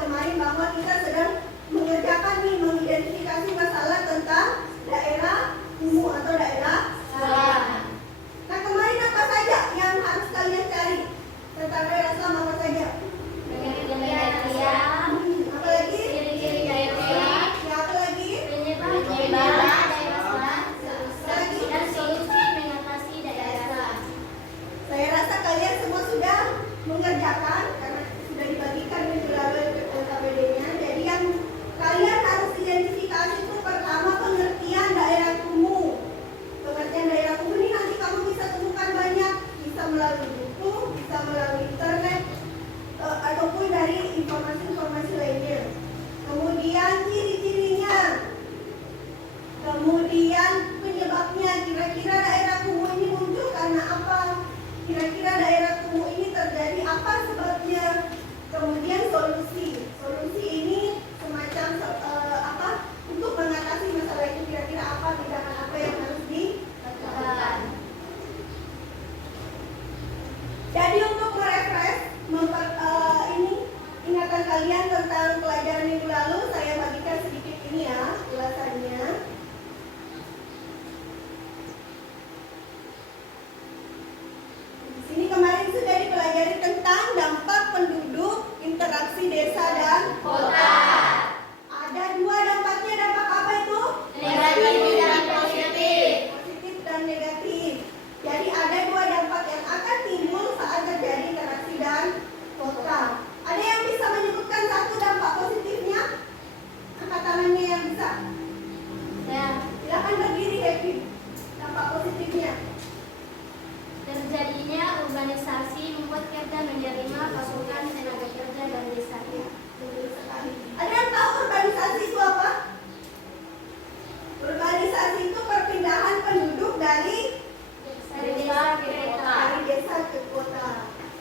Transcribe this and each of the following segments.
kemarin bahwa kita sedang mengerjakan nih, mengidentifikasi masalah tentang daerah kumuh atau daerah slam. Nah, kemarin apa saja yang harus kalian cari tentang daerah slam? Apa saja? Apa lagi? Ya, apa lagi? Saya rasa kalian semua sudah mengerjakan karena sudah dibagikan minggu lalu KPD-nya. Jadi yang kalian harus identifikasi itu pertama pengertian daerah kumuh. Pengertian daerah kumuh ini nanti kamu bisa temukan banyak, bisa melalui buku, bisa melalui internet, ataupun dari informasi-informasi lainnya. Kemudian ciri-cirinya, kemudian penyebabnya, kira-kira daerah kumuh ini muncul karena apa? Kira-kira daerah kumuh ini terjadi apa sebabnya? Kemudian solusi. Solusi ini semacam untuk mengatasi masalah itu, kira-kira apa tindakan apa yang harus dilakukan. Jadi untuk merefresh ingatan kalian tentang pelajaran minggu lalu, saya bagikan sedikit ini ya ulasannya. Ini kemarin sudah dipelajari tentang dampak penduduk, interaksi desa dan kota. Ada dua dampaknya, dampak apa itu? Negatif dan positif. Positif dan negatif. Jadi ada dua dampak yang akan timbul saat terjadi interaksi dan kota. Ada yang bisa menyebutkan satu dampak positifnya? Angkat tangannya yang bisa. Silakan berdiri, Devi. Dampak positifnya. Terjadinya urbanisasi membuat kita menerima pasukan tenaga kerja dan desa. Betul sekali. Ada yang tahu urbanisasi itu apa? Urbanisasi itu perpindahan penduduk dari desa ke kota. Dari desa ke kota.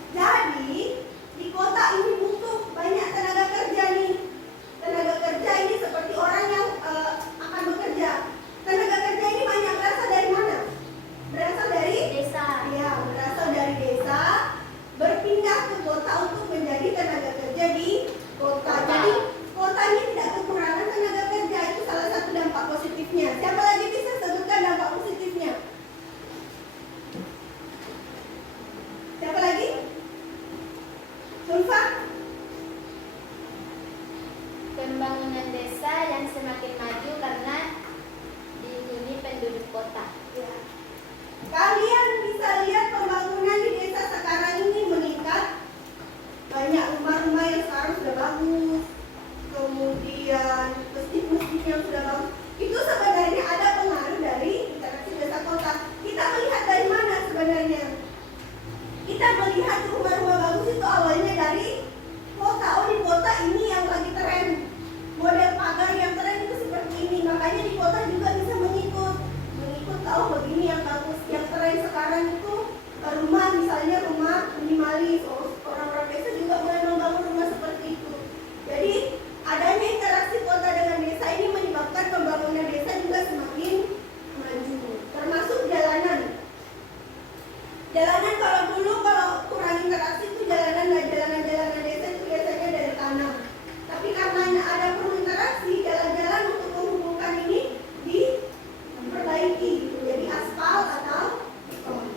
Jadi di kota ini butuh banyak tenaga kerja nih. Tenaga kerja ini seperti orang yang akan bekerja. Tenaga kerja ini banyak berasal dari mana? Berasal dari Desa. Ya, berasal dari desa, berpindah ke kota untuk menjadi tenaga kerja di kota. Jadi kota ini tidak kekurangan tenaga kerja, itu salah satu dampak positifnya. Siapa lagi bisa sebutkan dampak positifnya? Siapa lagi? Sulfa? Pembangunan desa yang semakin maju karena dihuni penduduk kota. Ya. Kalian bisa lihat pembangunan di desa sekarang ini meningkat. Banyak rumah-rumah yang sekarang sudah bagus. Kemudian masjid-masjid yang sudah bagus. Itu sebenarnya ada pengaruh dari interaksi desa kota. Kita melihat dari mana sebenarnya? Kita melihat rumah-rumah bagus itu awalnya dari kota. Oh, di kota ini yang lagi tren. Model pagar yang tren itu seperti ini. Makanya di kota juga bisa mengikut tahu begini yang bagus. Yang tren sekarang itu rumah, misalnya rumah minimalis. Orang-orang desa juga mulai membangun rumah seperti itu. Jadi adanya interaksi kota dengan desa ini menyebabkan pembangunan desa juga semakin maju. Termasuk jalanan. Jalanan kalau kurang interaksi itu jalanan desa itu biasanya dari tanah. Tapi karena ada perlu interaksi, jalan-jalan untuk menghubungkan ini diperbaiki. Jadi aspal atau beton.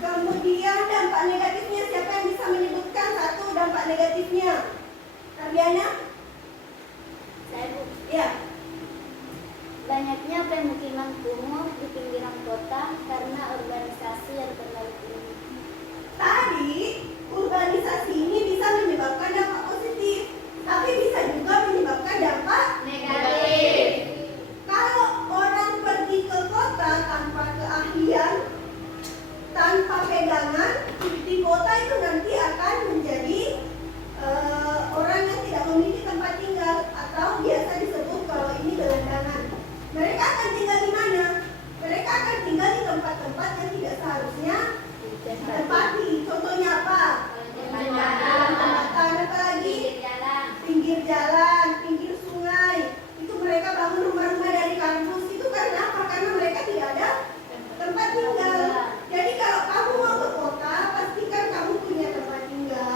Kemudian dampak negatifnya, siapa yang bisa menyebutkan satu dampak negatifnya? Ardiana? Saya Bu. Ya. Banyaknya pemukiman kumuh di pinggiran kota karena urbanisasi yang terlalu tinggi. Tadi urbanisasi ini bisa menyebabkan dampak positif, tapi bisa juga menyebabkan dampak Negatif. Kalau orang pergi ke kota tanpa keahlian, tanpa pegangan, di kota itu nanti akan menjadi orang yang tidak memiliki tempat tinggal, atau biasa disebut kalau ini gelandangan. Mereka akan tinggal di mana? Mereka akan tinggal di tempat-tempat yang tidak seharusnya ditempati. Contohnya apa? Jembatan, apa lagi? Pinggir jalan, pinggir sungai. Itu mereka bangun rumah-rumah dari kampus. Itu karena apa? Karena mereka tidak ada tempat tinggal. Jadi kalau kamu mau ke kota, pastikan kamu punya tempat tinggal.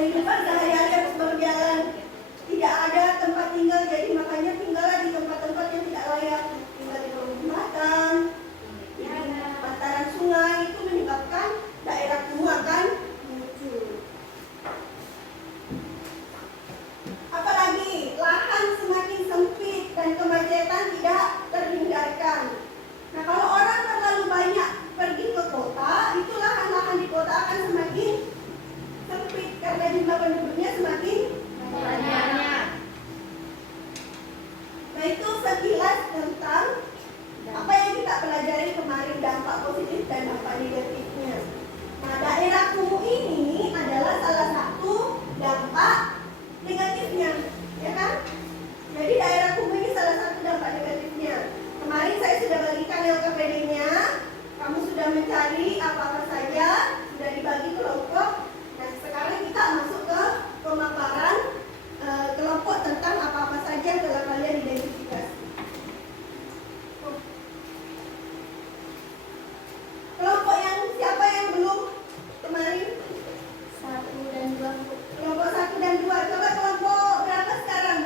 kehidupan sehari-hari harus berjalan. Tidak ada tempat tinggal, jadi makanya tinggallah di tempat-tempat yang tidak layak. Tinggal di kolong jembatan, di bantaran sungai, itu menyebabkan daerah kumuh akan muncul. Apalagi lahan semakin sempit dan kemacetan tidak terhindarkan. Nah, kalau orang terlalu banyak pergi ke kota, itu lahan-lahan di kota akan semakin sempit karena jumlah penduduknya semakin banyak. Nah, itu sekilas tentang apa yang kita pelajari kemarin, dampak positif dan dampak negatifnya. Nah, daerah kumuh ini adalah salah satu dampak negatifnya, ya kan? Jadi daerah kumuh ini salah satu dampak negatifnya. Kemarin saya sudah bagikan LKPD-nya, kamu sudah mencari apa-apa saja, sudah dibagi kelompok. Nah, sekarang kita masuk ke pemaparan kelompok tentang apa-apa saja yang telah kalian identifikasi. Kelompok yang siapa yang belum kemarin? 1 dan 2. Kelompok 1 dan 2. Coba kelompok berapa sekarang?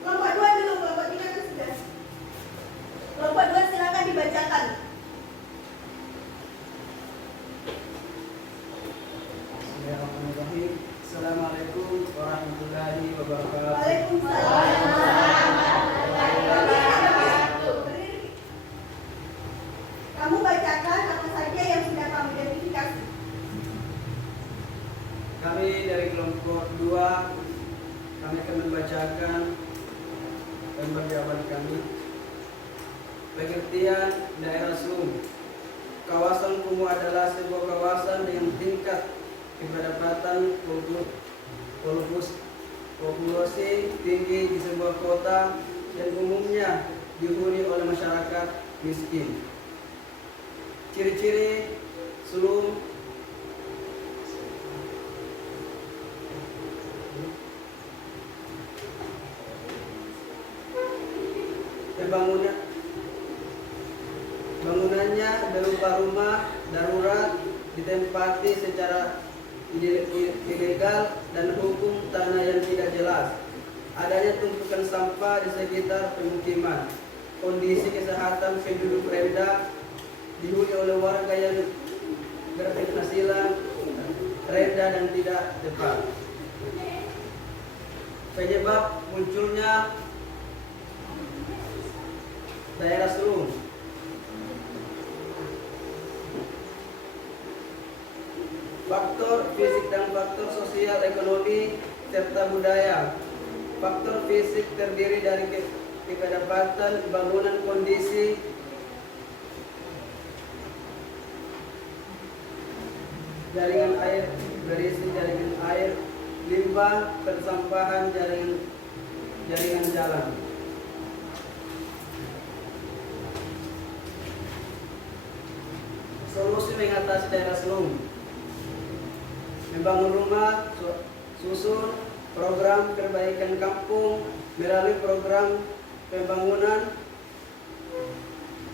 Kelompok 2 dulu, kelompok 3 kan sudah. Kelompok 2 silakan dibacakan. Bismillahirrahmanirrahim. Assalamualaikum warahmatullahi wabarakatuh. Waalaikumsalam. Kamu bacakan apa saja yang sudah kamu identifikasi. Kami dari kelompok 2, kami akan membacakan lembar jawaban kami. Pengertian daerah slum. Kawasan kumuh adalah sebuah kawasan dengan tingkat keberapatan populasi tinggi di sebuah kota dan umumnya dihuni oleh masyarakat miskin. Ciri-ciri slum bangunannya berupa rumah darurat ditempati secara ilegal dan hukum tanah yang tidak jelas. Adanya tumpukan sampah di sekitar pemukiman. Kondisi kesehatan penduduk rendah, dihuni oleh warga yang berpenghasilan rendah dan tidak tepat. Penyebab munculnya daerah slum. Faktor fisik dan faktor sosial ekonomi serta budaya. Faktor fisik terdiri dari kedapatan bangunan, kondisi jaringan air, berisi jaringan air, limbah, persampahan, jaringan jalan. Solusi mengatasi daerah slum: membangun rumah susun, program perbaikan kampung melalui program pembangunan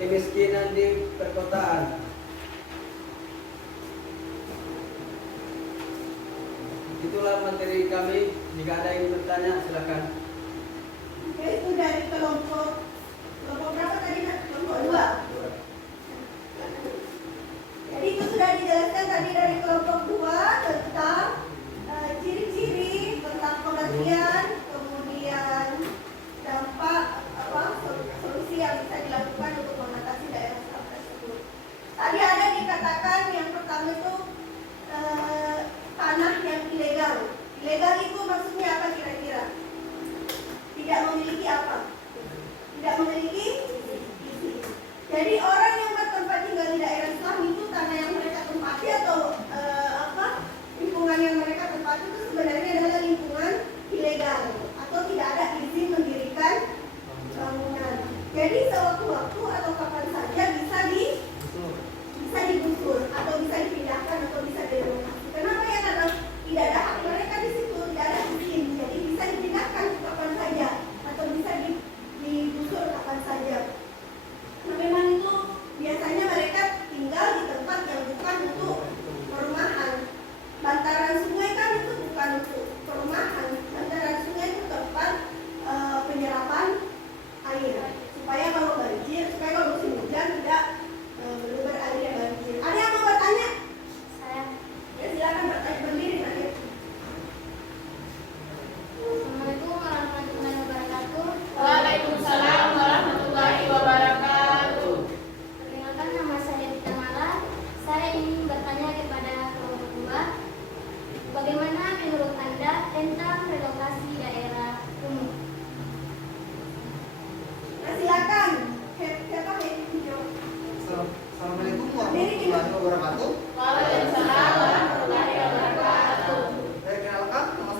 kemiskinan di perkotaan. Itulah materi kami. Jika ada yang bertanya, silakan. Itu dari kelompok berapa tadi? Kelompok 2. Jadi itu sudah dijelaskan tadi dari kelompok 2 tentang ciri-ciri, tentang pengertian, kemudian dampak solusi yang bisa dilakukan untuk mengatasi daerah slum tersebut. Tadi ada dikatakan yang pertama itu tanah yang ilegal. Ilegal itu maksudnya apa kira-kira? Tidak memiliki apa? Tidak memiliki izin. Jadi orang yang bertempat tinggal di daerah slum itu tanah yang mereka tempati atau lingkungan yang mereka tempati itu sebenarnya adalah lingkungan ilegal atau tidak ada izin mendirikan bangunan. Jadi sewaktu-waktu atau kapan saja bisa digusur atau bisa dipindahkan atau bisa direnovasi. Kenapa ya? Karena tidak ada hak mereka di situ, tidak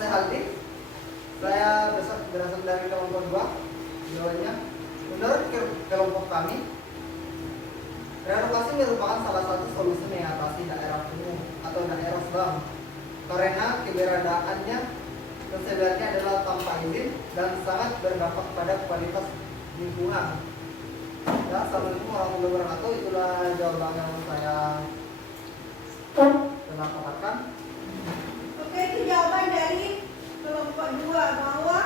saya Haldi. Saya berasal dari kelompok 2. Jawabannya, menurut kelompok kami, relokasi merupakan salah satu solusi mengatasi daerah kumuh atau daerah slum karena keberadaannya sebenarnya adalah tanpa izin dan sangat berdampak pada kualitas lingkungan. Ya, assalamualaikum warahmatullahi wabarakatuh. Itulah jawaban yang saya telah paparkan. Oke, itu jawaban dari kelompok 2 bahwa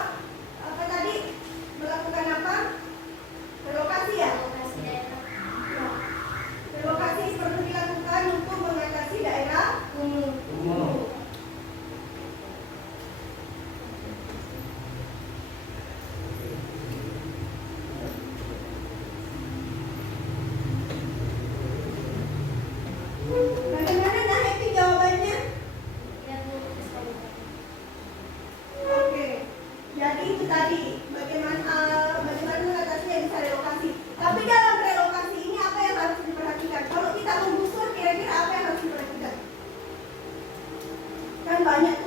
apa tadi melakukan apa? Relokasi ya? Lokasi daerah. Nah, relokasi perlu dilakukan untuk mengatasi daerah kumuh. Bagaimana nah itu jawabannya? Ya, Bu, sekali. Oke, jadi itu tadi bagaimana mengatasinya bisa relokasi. Tapi dalam relokasi ini apa yang harus diperhatikan? Kalau kita menggusur, kira-kira apa yang harus diperhatikan? Kan banyak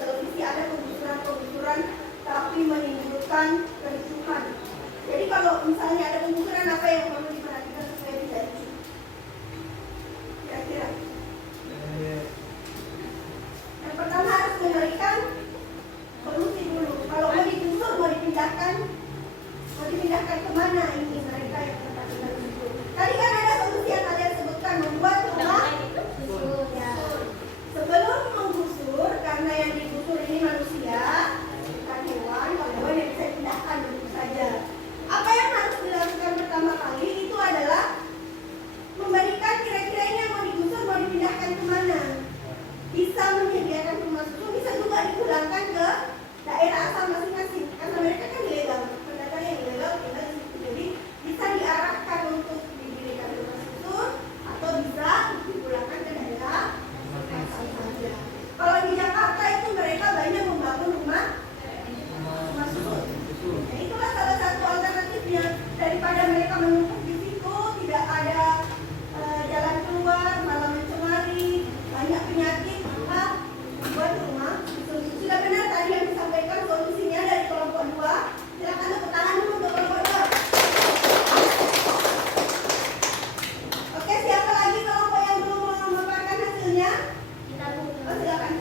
televisi ada penggusuran, tapi menimbulkan kericuhan. Jadi kalau misalnya ada penggusuran, apa yang perlu diperhatikan supaya tidak ricuh? Kira-kira? Yang pertama harus memberikan solusi dulu. Kalau mau digusur, mau dipindahkan kemana ini mereka yang mendapatkan itu. Tadi kan ada solusi yang kalian sebutkan, membuat rumah susun. Ya. Sebelum menggusur, karena yang digusur ini manusia, bukan hewan. Kalau hewan yang bisa dipindahkan tentu saja. Apa yang harus dilakukan pertama kali itu adalah memberikan kira-kira ini yang mau digusur, mau dipindahkan kemana. Bisa menyediakan rumah susun, bisa juga dipulangkan ke daerah asal masing-masing karena mereka kan ilegal, pendatang yang ilegal tinggal di situ. Jadi bisa diarahkan untuk didirikan rumah susun atau bisa dipulangkan ke daerah asal saja. Kalau di Jakarta itu mereka banyak membangun rumah susun. Nah, itulah salah satu alternatifnya daripada mereka menumpuk di situ, tidak ada jalan keluar, malah mencemari, banyak penyakit, maka buat rumah susun. Sudah benar tadi yang disampaikan solusinya dari kelompok 2. Silakan tepuk tangan dulu untuk kelompok 2. Oke, siapa lagi kelompok yang belum memaparkan hasilnya? Kita buka. Oh, silakan.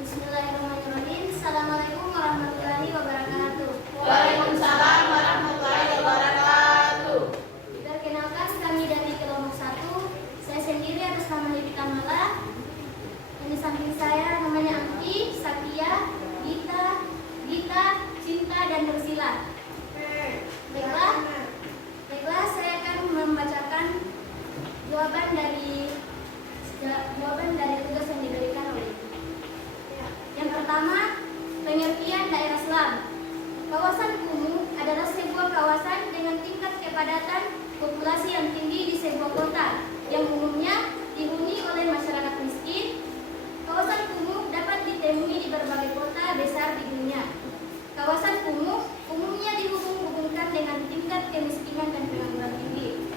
Bismillahirrahmanirrahim. Assalamualaikum warahmatullahi wabarakatuh. Waalaikumsalam warahmatullahi wabarakatuh. Perkenalkan, kami dari kelompok 1. Saya sendiri atas nama Dewi Kamala. Yang di samping saya namanya Angki, Sakia, Gita, Cinta, dan Rusila. Baiklah, saya akan membacakan jawaban dari tugas yang diberikan oleh Ibu. Yang pertama, pengertian daerah slum. Kawasan kumuh adalah sebuah kawasan dengan tingkat kepadatan populasi yang tinggi di sebuah kota yang umumnya dihuni oleh masyarakat miskin. Kawasan kumuh dapat ditemui di berbagai kota besar di dunia. Kawasan kumuh umumnya dihubung-hubungkan dengan tingkat kemiskinan dan pengangguran tinggi.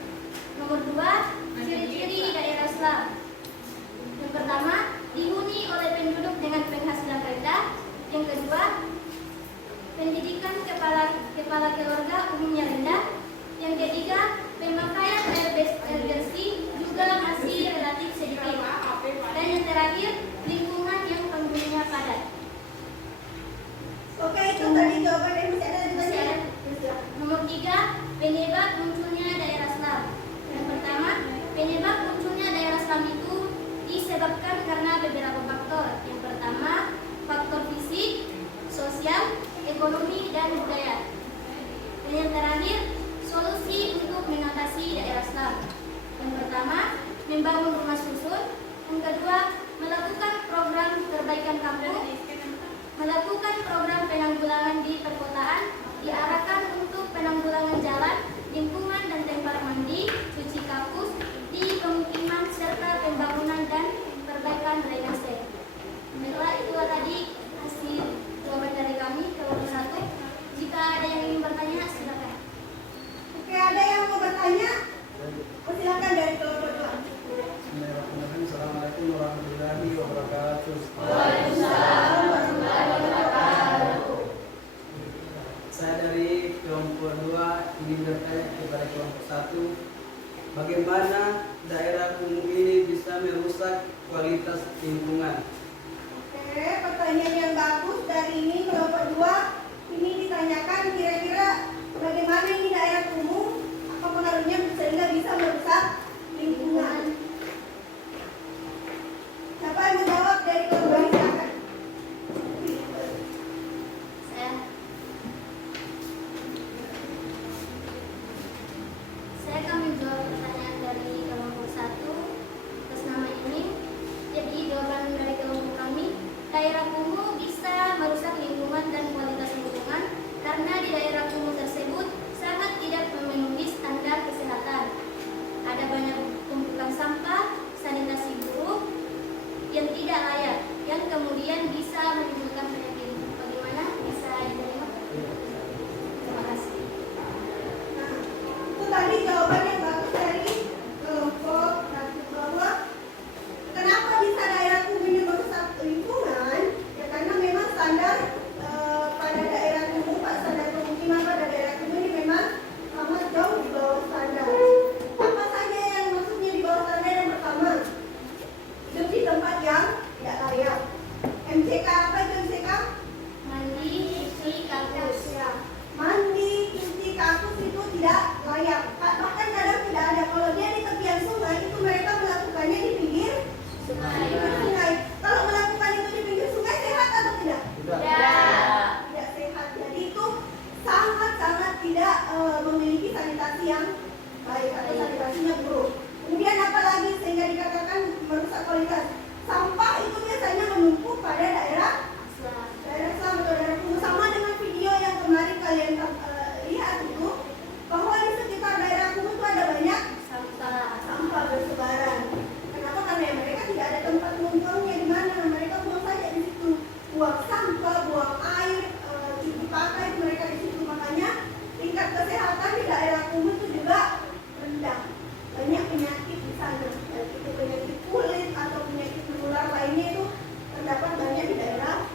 Nomor 2, ciri-ciri di daerah slum. Yang pertama, dihuni oleh penduduk dengan penghasilan rendah. Yang kedua, pendidikan kepala keluarga umumnya rendah. Yang ketiga, pemakaian air bersih juga masih relatif sedikit. Dan yang terakhir, lingkungan yang penghuninya padat. Oke, itu tadi jawaban yang masih ada lagi tanya. Nomor 3, penyebab munculnya daerah slum. Yang pertama, penyebab munculnya daerah slum itu disebabkan karena beberapa faktor. Yang pertama, faktor fisik, sosial, ekonomi, dan budaya. Dan yang terakhir, solusi untuk mengatasi daerah slum. Yang pertama, membangun rumah susun. Yang kedua, melakukan program perbaikan kampung. Melakukan program penanggulangan di perkotaan, diarahkan untuk penanggulangan jalan, lingkungan dan tempat mandi, cuci kakus di pemukiman serta pembangunan dan perbaikan drainase. Baiklah, itulah tadi hasil jawaban dari kami kelompok 1. Jika ada yang ingin bertanya, silakan. Oke, ada yang mau bertanya? Silakan dari kelompok 2. Bismillahirrahmanirrahim. Assalamualaikum warahmatullahi Waalaikumsalam warahmatullahi wabarakatuh. Saya dari kelompok 2 ingin bertanya kepada kelompok 1, bagaimana daerah kumuh ini bisa merusak kualitas lingkungan? Oke, pertanyaan yang bagus dari ini kelompok 2. Ini ditanyakan kira-kira bagaimana ini daerah kumuh, apa pengaruhnya sehingga bisa merusak lingkungan. Siapa yang menjawab dari kelompok ini? Silakan. Saya akan menjawab pertanyaan dari kelompok 1 atas nama ini. Jadi jawaban dari kelompok kami, daerah kumuh bisa merusak lingkungan dan kualitas lingkungan karena di daerah kumuh tersebut sangat tidak memenuhi standar kesehatan. Ada banyak tumpukan sampah, sanitasi buruk yang tidak layak, yang kemudian bisa menimbulkan penyakit. Bagaimana bisa diterima? Terima kasih. Nah, itu tadi jawaban yang bagus dari kelompok bahwa kenapa bisa daerah kumuh ini merusak lingkungan? Ya karena memang standar pada daerah kumuh, standar pemukiman pada daerah kumuh ini memang amat jauh di bawah standar. Apa saja yang maksudnya di bawah standar? Yang pertama, hidup di tempat yang tidak layak. MCK apa itu MCK? Mandi, cuci, kakus. Ya, mandi, cuci kakus itu tidak layak. Bahkan kadang tidak ada. Kalau dia di tepian sungai, itu mereka melakukannya di pinggir sungai. Kalau melakukan itu di pinggir sungai, sehat atau tidak? Tidak sehat. Jadi itu sangat-sangat tidak memiliki sanitasi yang baik atau sanitasinya buruk. Kemudian apa lagi sehingga dikatakan merusak kualitas? Sampah itu biasanya menumpuk pada daerah Islam atau daerah kumuh, sama dengan video yang kemarin kalian lihat itu, bahwa di sekitar daerah kumuh itu ada banyak sampah bersebaran. Kenapa? Karena ya mereka tidak ada tempat membuangnya di mana, mereka buang saja di situ, buang sampah, buang air, cuci pakai itu mereka di situ. Makanya tingkat kesehatan di daerah kumuh itu juga rendah. Banyak penyakit di sana, baik itu penyakit kulit atau penyakit menular lainnya itu terdapat banyak di daerah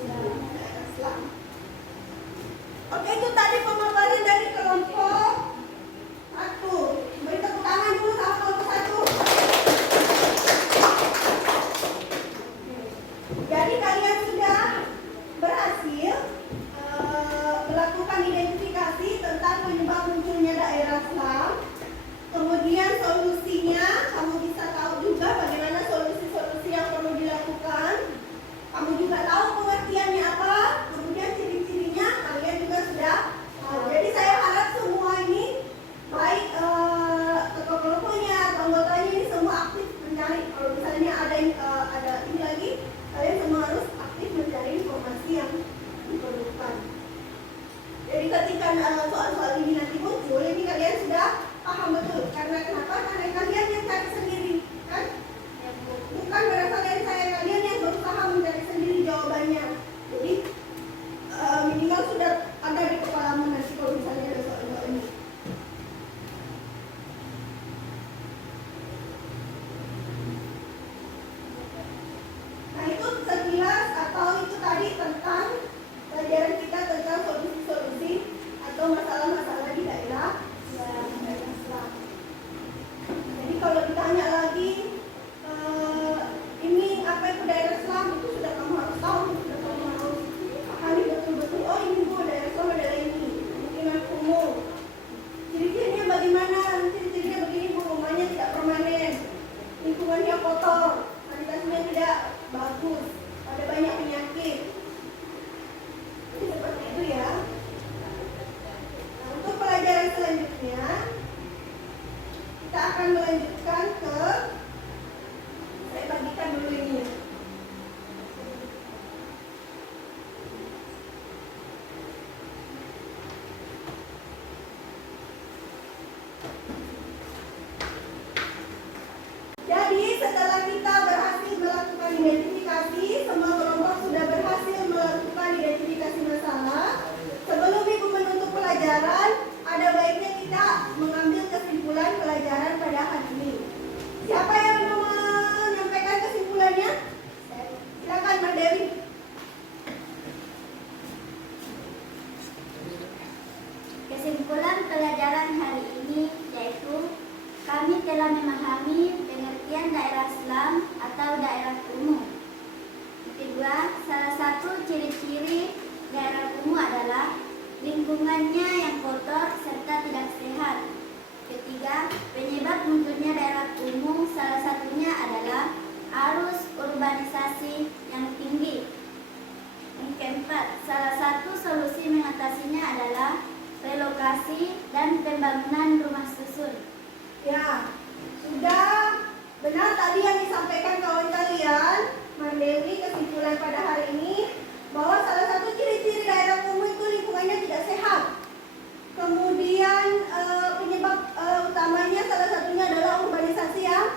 Islam. Oke, itu tadi pemaparan dari kelompok 1. Beri tepuk tangan dulu sama kelompok 1. Jadi kalian sudah berhasil melakukan identifikasi tentang penyebab munculnya daerah Islam. Kemudian solusinya, kamu bisa tahu juga bagaimana solusi-solusi yang perlu dilakukan. Kamu juga tahu pengertiannya apa, kemudian ciri-cirinya kalian juga sudah tahu. Jadi saya harap semua ini, baik kelompok-kelompoknya atau anggotanya ini semua aktif mencari. Kalau misalnya ada ini lagi, kalian semua harus aktif mencari informasi yang diperlukan. Jadi ketika soal-soal ini nanti muncul, ini kalian sudah paham betul. Karena kenapa? Karena kalian yang cari sendiri, kan? Bukan berasal dari saya, kalian yang berusaha mencari sendiri jawabannya. Jadi minimal sudah ada di kepalamu nanti kalau misalnya ada soal-soal ini. Nah itu sekilas atau itu tadi tentang pelajaran kita tentang solusi-solusi atau masalah-masalah di daerah Islam. Jadi kalau ditanya lagi ini apa itu daerah Islam, itu sudah kamu harus tahu, sudah kamu harus pahami betul-betul. Oh ini bu, daerah Islam adalah ini, mungkinan kumuh. Ciri-cirinya bagaimana? Ciri-cirinya begini bu, rumahnya tidak permanen, lingkungannya kotor, sanitasinya tidak bagus, ada banyak penyakit. Jadi seperti itu ya. Nah, untuk pelajaran selanjutnya kita akan melanjutkan ke, saya bagikan dulu ini. Jadi setelah kita berhasil melakukan identifikasi, semua kelompok sudah berhasil melakukan identifikasi masalah. Sebelum ibu menutup pelajaran, ada baiknya kita mengambil kesimpulan pelajaran pada hari ini. lingkungannya yang kotor serta tidak sehat. Ketiga, penyebab munculnya daerah kumuh salah satunya adalah arus urbanisasi yang tinggi. Yang keempat, salah satu solusi mengatasinya adalah relokasi dan pembangunan rumah susun. Ya, sudah benar tadi yang disampaikan kawan kalian. Dewi, kesimpulan pada hari ini bahwa salah satu ciri-ciri daerah kumuh itu lingkungannya tidak sehat. Kemudian penyebab utamanya salah satunya adalah urbanisasi yang